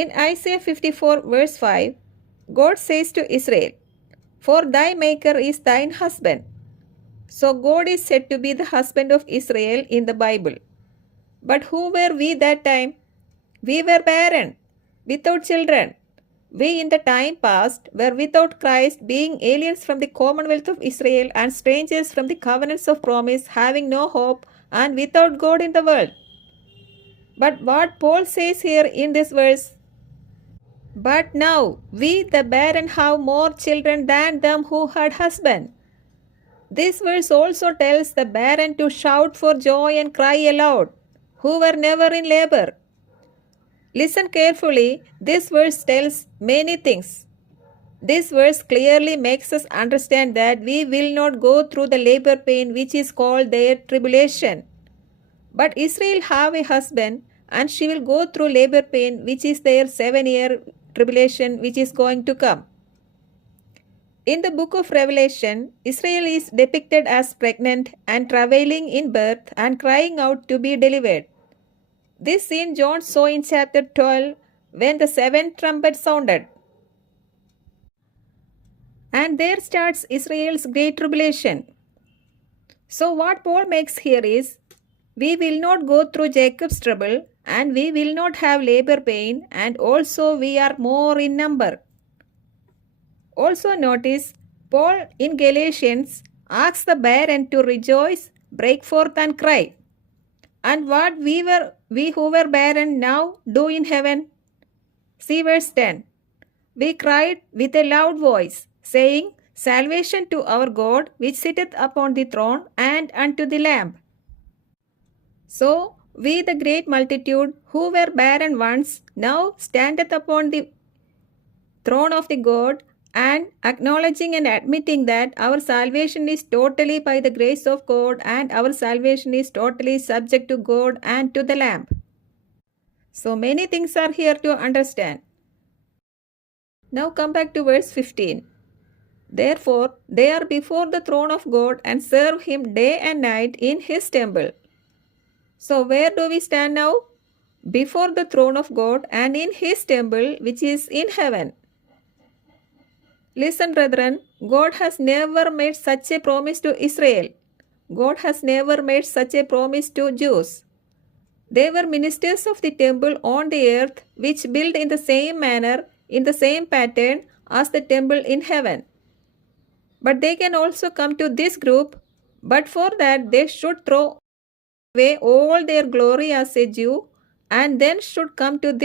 In Isaiah 54 verse 5, God says to Israel, "For thy maker is thine husband." So God is said to be the husband of Israel in the Bible. But who were we that time? We were barren, without children. We in the time past were without Christ, being aliens from the commonwealth of Israel and strangers from the covenants of promise, having no hope and without God in the world. But what Paul says here in this verse, "But now we the barren have more children than them who had husband." This verse also tells the barren to shout for joy and cry aloud, who were never in labor. Listen carefully, this verse tells many things. This verse clearly makes us understand that we will not go through the labor pain which is called their tribulation. But Israel have a husband and she will go through labor pain which is their 7-year tribulation which is going to come. In the book of Revelation, Israel is depicted as pregnant and travailing in birth and crying out to be delivered. This scene John saw in chapter 12 when the 7th trumpet sounded. And there starts Israel's great tribulation. So what Paul makes here is, we will not go through Jacob's trouble and we will not have labor pain, and also we are more in number. Also notice, Paul in Galatians asks the barren to rejoice, break forth and cry. And what we who were barren now do in heaven? See verse 10. We cried with a loud voice, saying, "Salvation to our God, which sitteth upon the throne, and unto the Lamb." So, we the great multitude who were barren once, now standeth upon the throne of the God, and acknowledging and admitting that our salvation is totally by the grace of God and our salvation is totally subject to God and to the Lamb. So many things are here to understand. Now come back to verse 15. Therefore, they are before the throne of God and serve Him day and night in His temple. So where do we stand now? Before the throne of God and in His temple which is in heaven. Listen, brethren, God has never made such a promise to Israel. God has never made such a promise to Jews. They were ministers of the temple on the earth, which built in the same manner, in the same pattern as the temple in heaven. But they can also come to this group, but for that they should throw away all their glory as a Jew and then should come to this